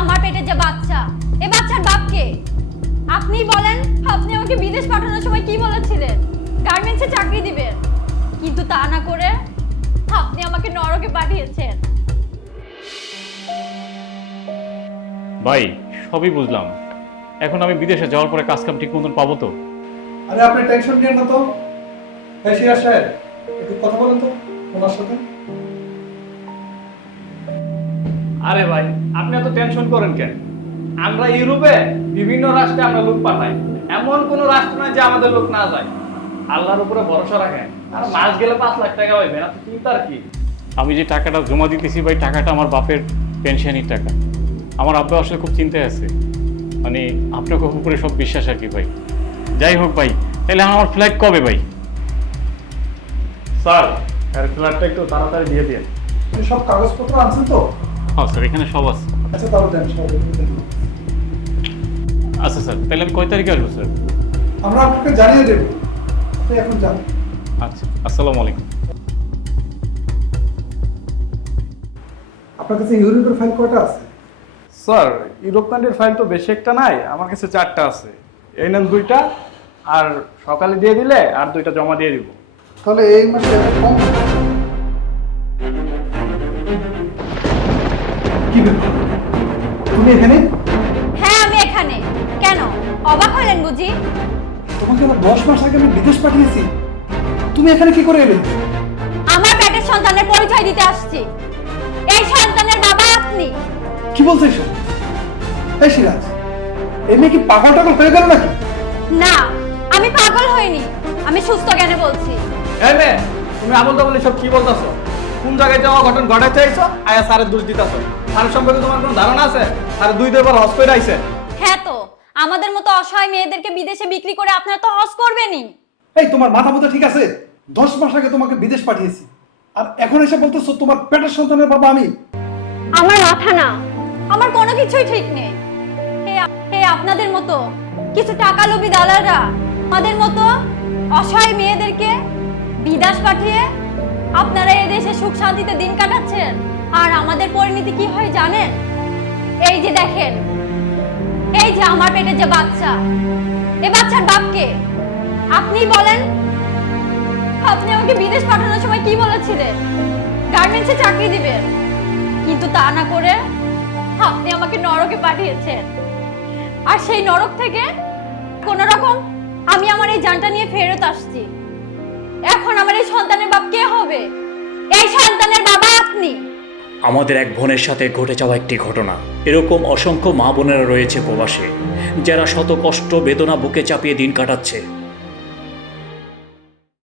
আমার পেটের যে বাচ্চা এ বাচ্চার বাপকে। আপনি বলেন আপনি আমাকে বিদেশ পাঠানোর সময় কি বলেছিলেন? গার্মেন্টসে চাকরি দিবেন। কিন্তু তা না করে আপনি আমাকে নরকে পাঠিয়েছেন। ভাই সবই বুঝলাম। এখন আমি বিদেশে যাওয়ার পরে কাজ কাম ঠিক মতন পাবো তো? আরে আপনি টেনশন নিয়েন না তো। হ্যাঁ সিরাজ সাহেব একটু কথা বলেন তো ওনার সাথে। আরে ভাই আপনি এত টেনশন করেন কেন? আমরা ইউরোপে বিভিন্ন রাষ্ট্রে আমরা লোক পাঠাই। এমন কোন রাষ্ট্র নয় যে আমাদের লোক না যায়। আল্লাহর উপরে ভরসা রাখেন। আর মাস গেলে পাঁচ লাখ টাকা পাইবেন। আপনি চিন্তার কি? আমি যে টাকাটা জমা দিতেছি ভাই টাকাটা আমার বাপের পেনশনের টাকা। আমার আব্বা আসলে খুব চিন্তায় আছে। মানে আপনাকে উপরে সব বিশ্বাস আর কি ভাই। যাই হোক ভাই তাহলে আমার ফ্লাইট কবে ভাই? স্যার এর ফ্ল্যাটটা একটু তাড়াতাড়ি দিয়ে দিন। সব কাগজপত্র আনছেন তো? হ্যাঁ স্যার এখানে সব আছে। আচ্ছা তাহলে দেন সব আচ্ছা স্যার তাহলে আমি কয় তারিখে আসব স্যার? আমরা আপনাকে জানিয়ে দেব। আপনি এখন যান। আচ্ছা আসসালামু আলাইকুম। আপনার কাছে ইউরোপের ফাইল কয়টা আছে? স্যার ইউরোপ কান্ট্রির ফাইল তো বেশি একটা নাই আমার কাছে চারটা আছে। এই নেন দুইটা আর সকালে দিয়ে দিলে আর দুইটা জমা দিয়ে দিব। তাহলে এই মাসে কম। কি ব্যাপার? তুমি এখানে? হ্যাঁ আমি এখানে। কেন? অবাক হলেন বুঝি? তোমাকে আমার দশ মাস আগে আমি বিদেশ পাঠিয়েছি। তুমি এখানে কি করে এলে? আমার পেটের সন্তানের পরিচয় দিতে আসছি। এই সন্তানের বাবা আপনি। কি বলছো এসব? এই সিরাজ এই মেয়ে কি পাগল টাগল হয়ে গেল নাকি? না আমি পাগল হইনি। আমি সুস্থ জ্ঞানে বলছি। এই মেয়ে তুমি আমল তাবল সব কি বলতেছো? কোন জায়গায় যাওয়া ঘটনা ঘটাতে চাইছো? আয়া স্যারের দোষ দিতেছো। স্যার সম্পর্কে তোমার কোনো ধারণা আছে? স্যার দুই দুইবার হস করে আইছে। হ্যাঁ তো আমাদের মতো অসহায় মেয়েদেরকে বিদেশে বিক্রি করে আপনারা তো হজ করবেনই। এই তোমার মাথা মতো ঠিক আছে? দশ মাস আগে তোমাকে বিদেশ পাঠিয়েছি। আর এখন এসে বলতেছো তোমার পেটের সন্তানের বাবা আমি? আমার মাথা না আমার কোনো কিছুই ঠিক নেই। হে আপনাদের মতো কিছু টাকা লোভী দালালরা আমাদের মতো অসহায় মেয়েদেরকে বিদেশ পাঠিয়ে আপনারা এই দেশে সুখ শান্তিতে দিন কাটাচ্ছেন? আর আমাদের পরিণতি কি হয় জানেন? এই যে দেখেন, এই যে আমার পেটে যে বাচ্চা, এ বাচ্চার বাপকে আপনি বলেন, আপনি আমাকে বিদেশ পাঠানোর সময় কি বলেছিলেন? গার্মেন্টসে চাকরি দিবেন, কিন্তু তা না করে আপনি আমাকে নরকে পাঠিয়েছেন। আর সেই নরক থেকে কোন রকম আমি আমার এই জানটা নিয়ে ফেরত আসছি। এখন আমার এই সন্তানের বাপ কে হবে? এই সন্তানের বাবা আমাদের এক বোনের সাথে ঘটে যাওয়া একটি ঘটনা। এরকম অসংখ্য মা বোনেরা রয়েছে প্রবাসে, যারা শত কষ্ট বেদনা বুকে চাপিয়ে দিন কাটাচ্ছে।